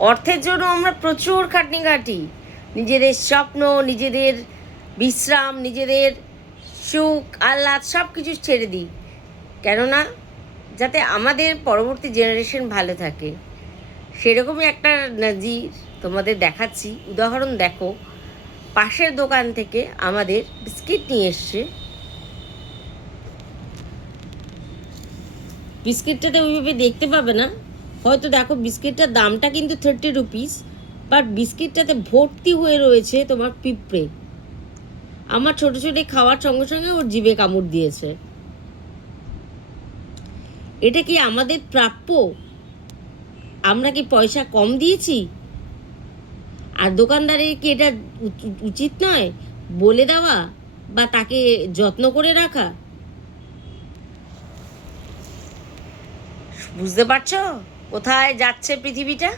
অর্থের জন্য আমরা প্রচুর খাটনি কাটি, নিজেদের স্বপ্ন, নিজেদের বিশ্রাম, নিজেদের সুখ আহ্লাদ সব কিছু ছেড়ে দিই, কেননা যাতে আমাদের পরবর্তী জেনারেশন ভালো থাকে। সেরকমই একটা নজির তোমাদের দেখাচ্ছি, উদাহরণ দেখো। পাশের দোকান থেকে আমাদের বিস্কিট নিয়ে এসছে। বিস্কিটটাতে ওইভাবে দেখতে পাবে না হয়তো, দেখো বিস্কিটটার দামটা কিন্তু 30 রুপিস, বাট বিস্কিটটাতে ভর্তি হয়ে রয়েছে তোমার পিঁপড়ে। আমার ছোট ছোট খাওয়ার সঙ্গে সঙ্গে ওর জিভে কামড় দিয়েছে। এটা কি আমাদের প্রাপ্য? আমরা কি পয়সা কম দিয়েছি? আর দোকানদারের কি এটা উচিত নয় বলে দেওয়া বা তাকে যত্ন করে রাখা? বুঝতে পারছো কোথায় যাচ্ছে পৃথিবীটা?